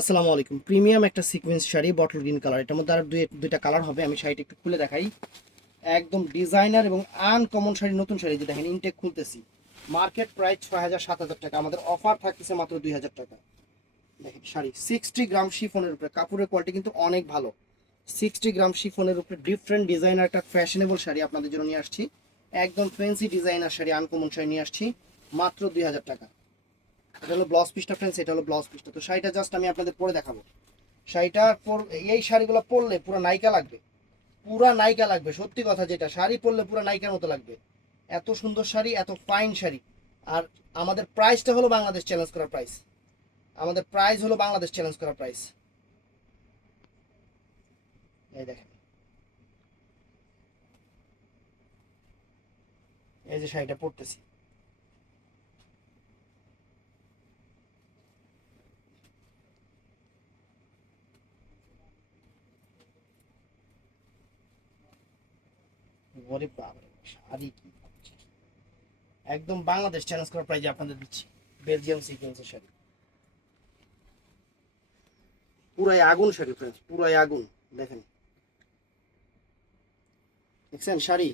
আসসালামু আলাইকুম। প্রিমিয়াম একটা sequence sari, bottle green colour. এটার মধ্যে আর দুইটা কালার হবে। আমি শাড়িটা একটু খুলে দেখাই। একদম ডিজাইনার এবং আনকমন শাড়ি, নতুন শাড়ি। যে দেখেন, ইনটেক খুলতেছি। মার্কেট প্রাইস ৬,০০০ ৭,০০০ টাকা, আমাদের অফার থাকতেছে মাত্র ২,০০০ টাকা। দেখেন শাড়ি 60 গ্রাম শিফনের উপরে, কাপড়ের কোয়ালিটি কিন্তু অনেক ভালো। 60 গ্রাম শিফনের উপরে ডিফারেন্ট ডিজাইনার একটা ফ্যাশনেবল শাড়ি আপনাদের জন্য নিয়ে আসছি। একদম fancy designer sari, uncommon sari নিয়ে আসছি মাত্র ২,০০০ টাকা। এটা হলো ব্লাউজ পিসটা ফ্রেন্ডস, এটা হলো ব্লাউজ পিসটা। তো শাড়িটা জাস্ট আমি আপনাদের পরে দেখাবো। শাড়িটা এই শাড়িগুলো পরলে পুরো নায়িকা লাগবে, পুরা নায়িকা লাগবে। সত্যি কথা, যেটা শাড়ি পরলে পুরো নায়িকার মতো লাগবে। এত সুন্দর শাড়ি, এত ফাইন শাড়ি। আর আমাদের প্রাইসটা হলো বাংলাদেশ চ্যালেঞ্জ করা প্রাইস। আমাদের প্রাইস হলো বাংলাদেশ চ্যালেঞ্জ করা প্রাইস। এই দেখেন, এই যে শাড়িটা পরতেছি, ওরে বাবা রে, শাড়ি কি একদম বাংলাদেশ চ্যালেঞ্জ করা প্রাইজে আপনাদের দিচ্ছি। বেলজিয়াম সিকোয়েন্সের শাড়ি, পুরাই আগুন শাড়ি ফ্রেন্ডস, পুরাই আগুন। দেখেন, দেখছেন শাড়ি?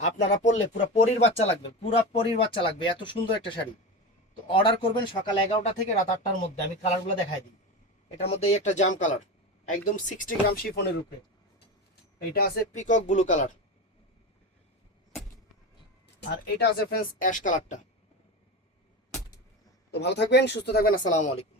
আপনারা পরলে পুরা পরীর বাচ্চা লাগবে, পুরা পরীর বাচ্চা লাগবে, এত সুন্দর একটা শাড়ি। তো অর্ডার করবেন সকাল 11টা থেকে রাত 8টার মধ্যে। আমি কালারগুলো দেখাই দিই। এটার মধ্যে এই একটা জাম কালার, একদম 60 গ্রাম শিফনের উপরে। এটা আছে পিকক ব্লু কালার। আর এটা আছে ফ্রেন্ডস অ্যাশ কালারটা। তো ভালো থাকবেন, সুস্থ থাকবেন। আসসালামু আলাইকুম।